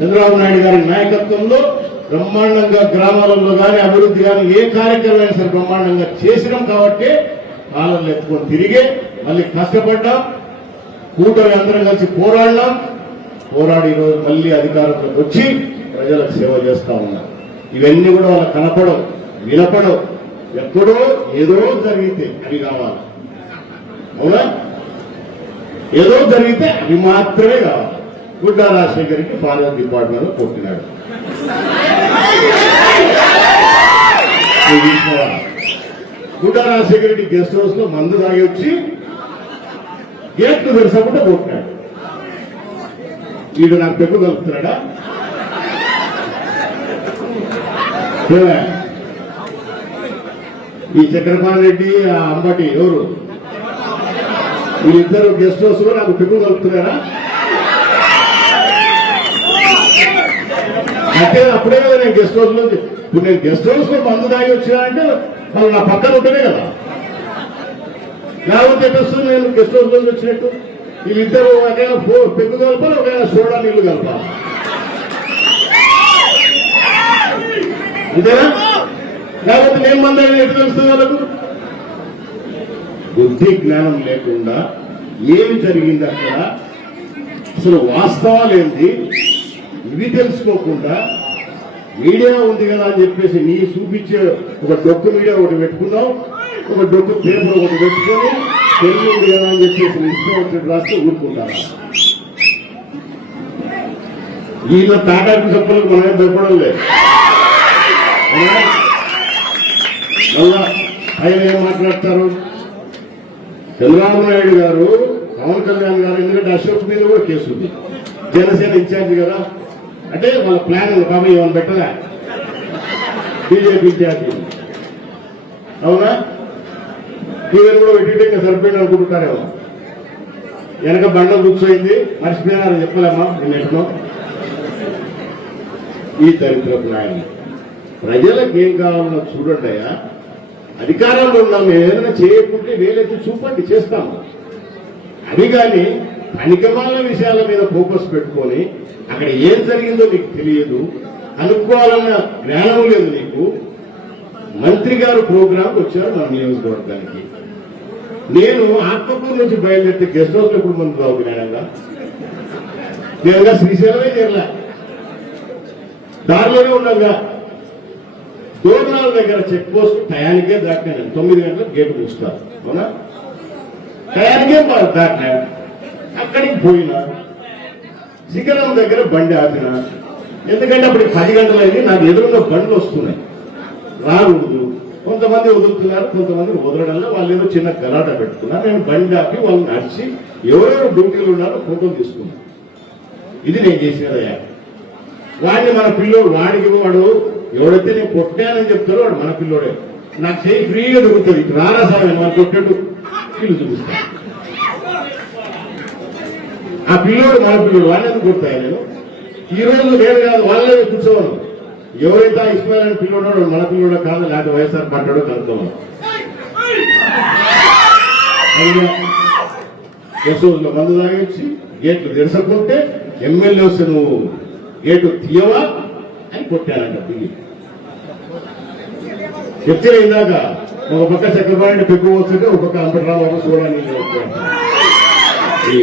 చంద్రబాబు నాయుడు గారి నాయకత్వంలో బ్రహ్మాండంగా గ్రామాలలో కానీ అభివృద్ధి కానీ ఏ కార్యక్రమం సరే బ్రహ్మాండంగా చేసినాం కాబట్టి కాలంలో ఎత్తుకొని తిరిగి మళ్ళీ కష్టపడ్డాం కూటమి అందరం కలిసి పోరాడినాం. పోరాడి ఈరోజు మళ్ళీ అధికారంలోకి వచ్చి ప్రజలకు సేవ చేస్తా ఉన్నారు ఇవన్నీ కూడా వాళ్ళకి కనపడవు వినపడవు. ఎక్కడో ఏదో జరిగితే అవి కావాలి. అవునా? ఏదో జరిగితే అవి మాత్రమే కావాలి. గుడ్డా రాజశేఖర్కి ఫారెన్ డిపార్ట్మెంట్లో కొట్టినాడు గుడ్డా రాజశేఖర్ రెడ్డి గెస్ట్ హౌస్లో మందు తాగి వచ్చి గేట్లు తెలిసినప్పుడు కొట్టినాడు వీడు నాకు పెగ్గు కలుపుతున్నాడా ఈ చక్రపాణి రెడ్డి ఆ అంబటి ఎవరు? వీళ్ళిద్దరు గెస్ట్ హౌస్లో నాకు పెగ్గు కలుపుతున్నారా అంటే అప్పుడే కదా నేను గెస్ట్ హౌస్లో ఇప్పుడు నేను గెస్ట్ హౌస్లో మందు తాగి వచ్చినా అంటే వాళ్ళు నా పక్కన ఉంటేనే కదా. లేకపోతే ఎట్టొస్తుంది నేను గెస్ట్ హౌస్లో వచ్చినట్టు? వీళ్ళిద్దరు ఒకవేళ ఫో- పెగ్గు కలపాలి ఒకవేళ సోడా నీళ్ళు కలపాలి. అంతేనా లేకపోతే నేను మందని ఎట్టు తెలుస్తుంది వాళ్ళకు? బుద్ధి జ్ఞానం లేకుండా ఏమి జరిగింది అక్కడ? అసలు వాస్తవాలు ఏంటి? ఇవి తెలుసుకోకుండా మీడియా ఉంది కదా అని చెప్పేసి నీ చూపించే ఒక డొక్కు మీడియా ఒకటి పెట్టుకున్నావు ఒక డొక్కు పేపర్ ఒకటి పెట్టుకొని తెలుగు ఉంది కదా అని చెప్పేసి ఇష్టం వచ్చినట్టు రాస్తే ఊరుకుంటాను వీళ్ళ తాటాకు చెప్పలకు మనమే భయపడం లేదు మళ్ళా ఆయన ఏం మాట్లాడతారు? చంద్రబాబు నాయుడు గారు పవన్ కళ్యాణ్ గారు ఎందుకంటే అశోక్ మీద కూడా కేసు ఉంది. జనసేన ఇన్ఛార్జ్ కదా అంటే వాళ్ళ ప్లాన్ ఉంది కాబట్టి ఏమైనా పెట్టలే? BJP incharge. అవునా? టీవీలు కూడా పెట్టింటే ఇంకా సరిపోయింది అనుకుంటున్నారేమో. వెనక బండ కూర్చోయింది మర్చిపోయినారని చెప్పలేమా? నేను ఎట్లా ఈ దరిద్ర ప్లాన్. ప్రజలకు ఏం కావాలో చూడండి అయ్యా. అధికారంలో ఉన్నాం మేము ఏదైనా చేయకుంటే వేలైతే చూపండి చేస్తాము అది కానీ పనికిమాల విషయాల మీద ఫోకస్ పెట్టుకొని అక్కడ ఏం జరిగిందో నీకు తెలియదు అనుకోవాలన్న జ్ఞానం లేదు నీకు. మంత్రి గారు ప్రోగ్రాం వచ్చారు మన నియోజకవర్గానికి. నేను ఆత్మకూరు నుంచి బయలుదేరితే గెస్ట్ హౌస్ ఎప్పుడు మనం రావు జ్ఞానంగా నేనుగా శ్రీశైలమే చేరలే. దారిలోనే ఉండగా దూరాల దగ్గర చెక్ పోస్ట్ టయానికే దాటాను తొమ్మిది గంటలకు గేటు మూస్తారు. అవునా? టయానికే దాటినా అక్కడికి పోయినా శిఖరం దగ్గర బండి ఆపిన ఎందుకంటే అప్పుడు పది గంటలైంది నాకు ఎదురుగా బండ్లు వస్తున్నాయి. రాకూడదు. కొంతమంది వదులుతున్నారు కొంతమంది వదలడంలో వాళ్ళు ఏదో చిన్న గలాట పెట్టుకున్నారు. నేను బండి ఆపి వాళ్ళని నడిచి ఎవరెవరు డ్యూటీలు ఉన్నారో ఫోటో తీసుకున్నాను ఇది నేను చేసినదయ్యా వాడిని మన పిల్లోడు వాడికి వాడు ఎవడైతే నేను కొట్టానని చెప్తారో వాడు మన పిల్లోడే. నాకు చేయి ఫ్రీగా దొరుకుతుంది. రారా సార్ మనం కొట్టాడు. వీళ్ళు చూపిస్తాను ఆ పిల్లోడు మన పిల్లడు వాడిని ఎందుకు నేను? ఈ రోజు నేను కాదు వాళ్ళే కూర్చోవాలి. ఎవరైతే ఇస్మాయిల్ అని పిల్లోడో మన పిల్లోడో కాదు లేకపోతే వైఎస్ఆర్ పడ్డాడో కనుక్కోవాలి యశోలో మందు తాగించి గేట్లు తెరసకుంటే ఎమ్మెల్యే వస్తే నువ్వు గేటు తీయవా అని కొట్టానంట దిగి చెప్తే ఇందాక ఒక పక్క చక్రపాణి పెక్కు వస్తుంటే ఒక పక్క అంబటరావు ఈ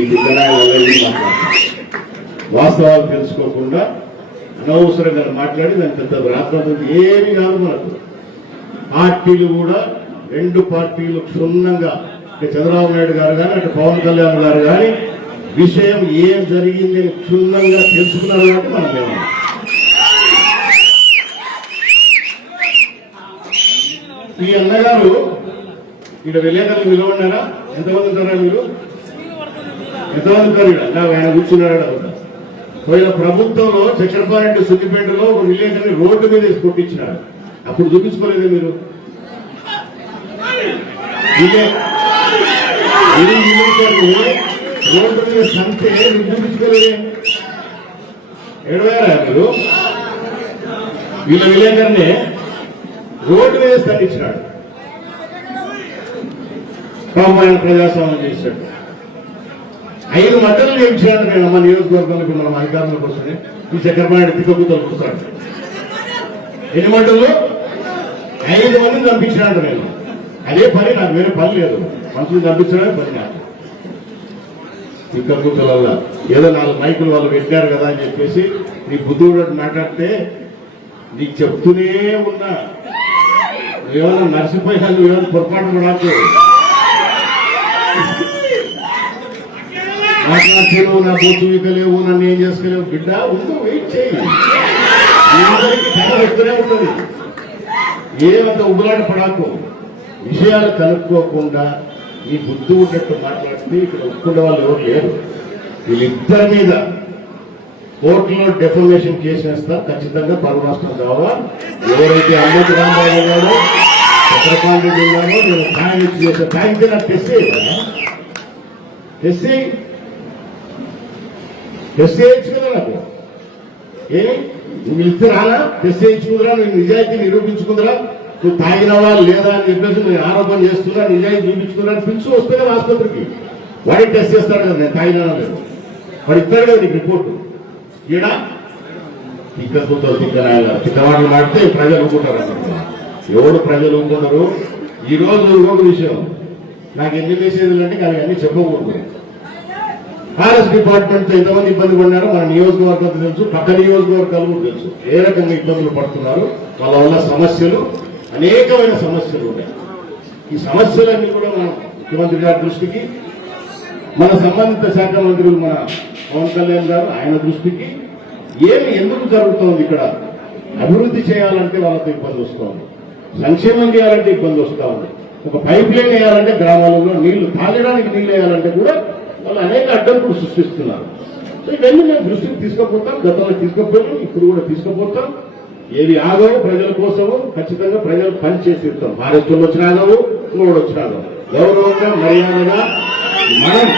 వాస్తవాలు తెలుసుకోకుండా అనవసరంగా మాట్లాడి దాని పెద్ద రాత్రి ఏమీ కాదు మనకు. పార్టీలు కూడా రెండు పార్టీలు క్షుణ్ణంగా అంటే చంద్రబాబు నాయుడు గారు కానీ అటు పవన్ కళ్యాణ్ గారు కానీ విషయం ఏం జరిగింది అని క్షుణ్ణంగా తెలుసుకున్నారు కాబట్టి మనం మేము ఈ అన్నగారు ఇక్కడ విలేకరులు నిలబడినారా ఎంతమంది ఉంటారా మీరు? ఎంతమంది నాకు ఆయన కూర్చున్నాడు పోయిన ప్రభుత్వంలో చక్రపారెడ్డి సుద్దిపేటలో ఒక విలేకరిని రోడ్డు మీద వేసి కొట్టించినాడు. అప్పుడు చూపించుకోలేదే మీరు? రోడ్డు మీద సంతే నువ్వు చూపించుకోలేదే? ఏడవారా మీరు? వీళ్ళ విలేకరిని రోడ్డు మీద స్తంభించినాడు పాపం ఆయన ప్రజాస్వామ్యం చేశాడు. ఐదు మంటలు చేయాలి నేను అమ్మ నియోజకవర్గానికి మనం అధికారంలోకి వస్తుంది ఈ చక్రపాణి తిక్కబుద్ధలు కూర్చోండి ఎన్ని మంటలు ఐదు మందిని చంపించినాడు నేను అదే పని నాకు వేరే పని లేదు. మనుషులు చంపించడమే పని నాకు. తిక్కబుద్ధల ఏదో నాలుగు మైకులు వాళ్ళు పెట్టారు కదా అని చెప్పేసి నీ బుద్ధుడు మాట్లాడితే నీకు చెప్తూనే ఉన్నా. ఏమైనా నర్సిపోయినా నువ్వేమైనా పొరపాటు పడాలి మాట్లాడుతున్నావు నా బొత్తు లేవు నన్ను ఏం చేసుకోలేవు బిడ్డ ఉందో వెయిట్ చేయి. మీ ఉంటుంది ఏమంత ఉబులాట పడాకు. విషయాలు కనుక్కోకుండా ఈ బుద్ధి ఉన్నట్టు మాట్లాడితే ఇక్కడ ఒప్పుకునే వాళ్ళు ఎవరు లేరు. వీళ్ళిద్దరి మీద కోర్టులో డెఫర్మేషన్ చేసేస్తా ఖచ్చితంగా పరువు నష్టం కావాలా? ఎవరైతే అమృత రాంబాబు ఉన్నాడో చక్రపాణి ఉన్నాడో నేను ఖాయం చేసే ఖాయం నాకు టెస్ట్ చేయాలి టెస్ట్ చేయి టెస్ట్ చేయొచ్చు కదా నాకు ఏ? నువ్వు ఇస్తే రానా? టెస్ట్ చేయించుకుందరా నువ్వు నిజాయితీ నిరూపించుకుందరా? నువ్వు తాగినవా లేదా అని చెప్పేసి నేను ఆరోపణ చేస్తున్నా నిజాయితీ చూపించుకున్నా అని పిలుచు వస్తే కదా ఆసుపత్రికి. వాడికి టెస్ట్ చేస్తాడు కదా నేను తాగినా లేదు? వాడు ఇస్తాడు కదా నీకు రిపోర్టు. ఈడ? తిక్క కూతురు తిక్కవాళ్ళు మాడితే ప్రజలు అనుకుంటారు ఎవరు ప్రజలు ఊరుకుంటారు? ఈ రోజు ఇంకొక విషయం. నాకు ఎన్ని మెసేజ్లు అంటే అవి అన్ని చెప్పకూడదు. ఫారెస్ట్ డిపార్ట్మెంట్ ఎంతమంది ఇబ్బంది పడినారో మన నియోజకవర్గం తెలుసు పక్క నియోజకవర్గాలు తెలుసు. ఏ రకంగా ఇబ్బందులు పడుతున్నారు? వాళ్ళ వల్ల సమస్యలు అనేకమైన సమస్యలు ఉన్నాయి. ఈ సమస్యలన్నీ కూడా మన ముఖ్యమంత్రి గారి దృష్టికి మన సంబంధిత శాఖ మంత్రులు మన పవన్ కళ్యాణ్ గారు ఆయన దృష్టికి ఏమి ఎందుకు జరుగుతోంది ఇక్కడ? అభివృద్ధి చేయాలంటే వాళ్ళతో ఇబ్బంది వస్తుంది. సంక్షేమం చేయాలంటే ఇబ్బంది వస్తూ ఉంది ఒక పైప్ లైన్ వేయాలంటే గ్రామాలలో నీళ్ళు తాగడానికి నీళ్ళు వేయాలంటే కూడా వాళ్ళు అనేక అడ్డంకులు సృష్టిస్తున్నారు. సో ఇవన్నీ మేము దృష్టికి తీసుకుపోతాం గతంలో తీసుకుపోయాం ఇప్పుడు కూడా తీసుకుపోతాం. ఏవి ఆగవు ప్రజల కోసము ఖచ్చితంగా ప్రజలు పనిచేసి ఇస్తాం భారత్లో వచ్చిన ఆగవు ఇంకోటి వచ్చిన ఆగవు. గౌరవంగా మర్యాదగా మనం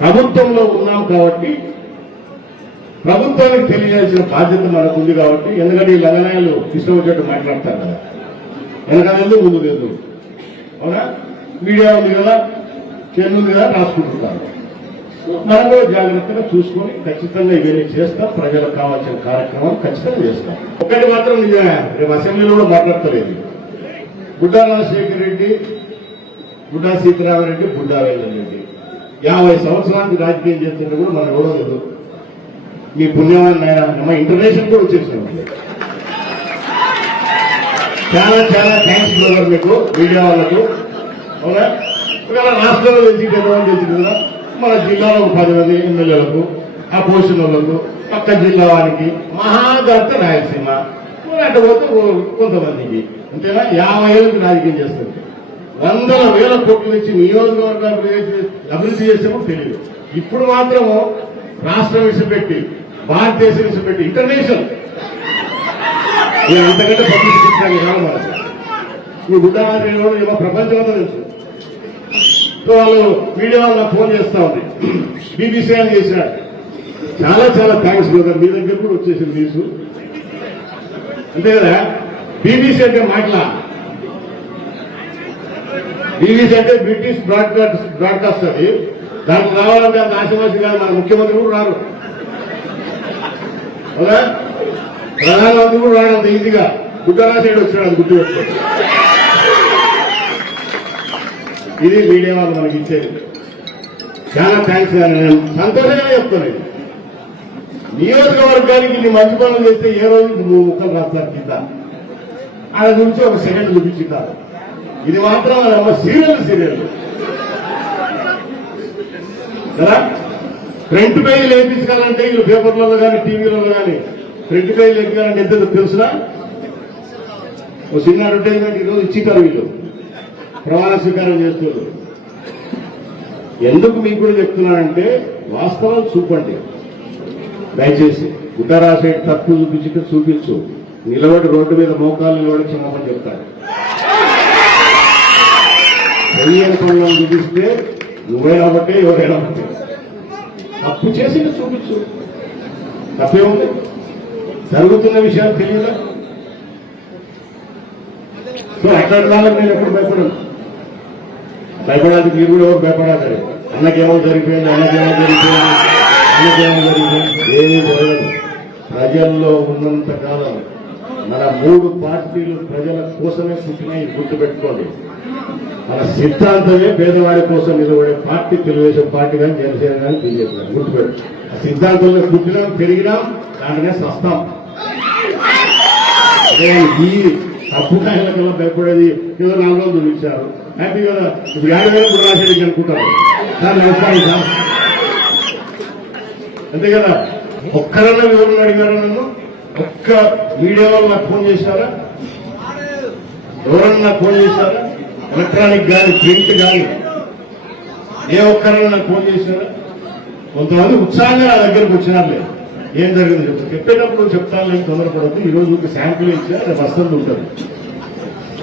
ప్రభుత్వంలో ఉన్నాం కాబట్టి ప్రభుత్వానికి తెలియజేసిన బాధ్యత మనకు ఉంది కాబట్టి ఎందుకంటే ఈ లగనాయాలు ఇష్టం వచ్చేట్టు మాట్లాడతారు కదా. వెనకాల ముందు లేదు? అవునా? మీడియా ఉంది కదా. చెల్లు కదా రాసుకుంటున్నారు. మనలో జాగ్రత్తగా చూసుకొని ఖచ్చితంగా ఇవన్నీ చేస్తాం ప్రజలకు కావాల్సిన కార్యక్రమం ఖచ్చితంగా చేస్తాం. ఒకటి మాత్రం నిజమే రేపు అసెంబ్లీలో కూడా మాట్లాడతలేదు. బుడ్డా రాజశేఖర్ రెడ్డి బుడ్డా సీతారామరెడ్డి బుడ్డా రెడ్డి. యాభై సంవత్సరానికి రాజకీయం చేస్తుంటే కూడా మనం ఎవరో లేదు. మీ పుణ్యమైన మా ఇంటర్నేషనల్ కూడా వచ్చేసాం చాలా చాలా థ్యాంక్స్ బ్రదర్ మీకు మీడియా వాళ్ళకు. అవునా? ఒకవేళ రాష్ట్రంలో తెలిసి ఎంతమంది తెలిసింది కదా మన జిల్లాలో ఒక పది మంది ఎమ్మెల్యేలకు ఆ పోషన్ వాళ్ళకు పక్క జిల్లా వారికి మహాదత్త రాయలసీమ. అంటే పోతే కొంతమందికి అంతేనా? యాభై ఏళ్ళకి రాజకీయం చేస్తుంది వందల వేల కోట్ల నుంచి నియోజకవర్గాలు అభివృద్ధి- చేసామో తెలియదు ఇప్పుడు మాత్రము రాష్ట్రం విషయపెట్టి భారతదేశం విసిపెట్టి ఇంటర్నేషనల్. ఇక అంతకంటే పబ్లిసిటీ కాదు మనకు ఈ గుడ్డమారి ఏమో ప్రపంచం అంతా తెలుసు. సో వాళ్ళు మీడియా వాళ్ళు నాకు ఫోన్ చేస్తా ఉంది. బీబీసీ అని చేశారు. చాలా చాలా థ్యాంక్స్ బ్రదర్ మీ దగ్గర కూడా వచ్చేసింది న్యూస్ అంతే కదా? బీబీసీ అంటే మాటల? బీబీసీ అంటే బ్రిటిష్ బ్రాడ్కాస్ట్ బ్రాడ్కాస్ట్ అది దానికి రావాలంటే అంత ఆశమాసి కాదు. మన ముఖ్యమంత్రి కూడా రారు. అవునా ప్రధానమంత్రి కూడా రాడు అంత ఈజీగా గుడ్డరాసేడు వచ్చాడు అది గుర్తు ఇది మీడియా వాళ్ళు మనకి ఇచ్చేది. చాలా థ్యాంక్స్ నేను సంతోషంగా చెప్తాను ఇది. నియోజకవర్గానికి ఇన్ని మంచి పనులు చేస్తే ఏ రోజు నువ్వు ముక్కలు రాస్తారు కింద ఆయన గురించి ఒక సెకండ్ చూపించుతారు ఇది మాత్రం అమ్మ సీరియల్ సీరియల్ కదా? ఫ్రంట్ పేజీలు లేపించాలంటే వీళ్ళు పేపర్లలో కానీ టీవీలలో కానీ ఫ్రంట్ పేజీలు లేపించాలంటే ఎంత తెలుసునా? ఒక చిన్న అడ్వర్టైజ్మెంట్ ఈరోజు ఇచ్చికారు వీళ్ళు. ప్రమాణ స్వీకారం చేస్తున్నారు. ఎందుకు మీకు కూడా చెప్తున్నానంటే వాస్తవం చూపండి. దయచేసి ఉత్తరాసే తప్పు చూపించి చూపించు. నిలబడి రోడ్డు మీద మోకాలు నిలబడి క్షమాపణ చెప్తాడు తెలియని పనులను చూపిస్తే నువ్వైనా ఒకటే ఎవరైనా ఒకటే తప్పు చేసి చూపించు. తప్పేముంది జరుగుతున్న విషయాలు తెలియదా? సో అట్లాంటి వాళ్ళకి నేను ఎప్పుడు భయపడను. భయపడాలి మీరు కూడా ఎవరు భయపడాలి అన్నకేమో జరిగిపోయింది అన్నకేమో జరిగిపోయింది అన్నకేమో జరిగిపోయింది ఏమీ జరగదు. ప్రజల్లో ఉన్నంత కాలం మన మూడు పార్టీలు ప్రజల కోసమే పుట్టినాయి గుర్తుపెట్టుకోండి. మన సిద్ధాంతమే పేదవాడి కోసం నిలబడే పార్టీ తెలుగుదేశం పార్టీ కానీ జనసేన కానీ బీజేపీ కానీ గుర్తుపెట్టు. ఆ సిద్ధాంతంలో పుట్టినాం పెరిగినాం దాంట్లోనే సస్తాం. అదే ఈ తప్పు కాయలకల్లా భయపడేది ఏదో నాలుగు రోజులు ఇచ్చారు. హ్యాపీ కదా ఇప్పుడు యాభై వేలు కూడా రాసేది అనుకుంటారు. సార్ నమస్కారం సార్ అంతే కదా? ఒక్కరన్నా వివరణ అడిగారు నన్ను? ఒక్క మీడియా వాళ్ళు నాకు ఫోన్ చేశారా? ఎవరన్నా నాకు ఫోన్ చేశారా? ఎలక్ట్రానిక్ కానీ ప్రింట్ కానీ ఏ ఒక్కరన్నా నాకు ఫోన్ చేశారా? కొంతమంది ఉత్సాహంగా నా దగ్గరకు వచ్చినారులే. ఏం జరిగింది చెప్తా. చెప్పేటప్పుడు చెప్తాను తొందరపడద్దు. ఈ రోజు ఒక శాంపుల్ ఇచ్చా రేపు వస్తుంది ఉంటుంది.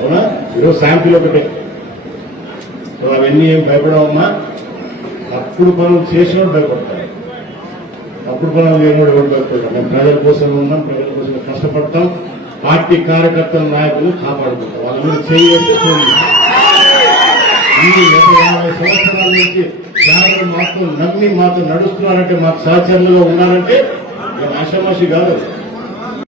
అవునా? ఈరోజు శాంపిల్ ఒకటే. సో అవన్నీ ఏం భయపడవమ్మా. అప్పుడు పనులు చేసినప్పుడు భయపడతాయి అప్పుడు పనులు లేనివాడు ఎవరు భయపడతాం. మేము ప్రజల కోసం ఉన్నాం ప్రజల కోసం కష్టపడతాం. పార్టీ కార్యకర్తల నాయకులు కాపాడుకుంటాం. వాళ్ళందరూ చేయాలి యాభై సంవత్సరాల నుంచి జాగ్రత్త మాతో నమ్మి మాతో నడుస్తున్నారంటే మాకు సహచరులుగా ఉన్నారంటే నేను ఆషామాషి కాదు.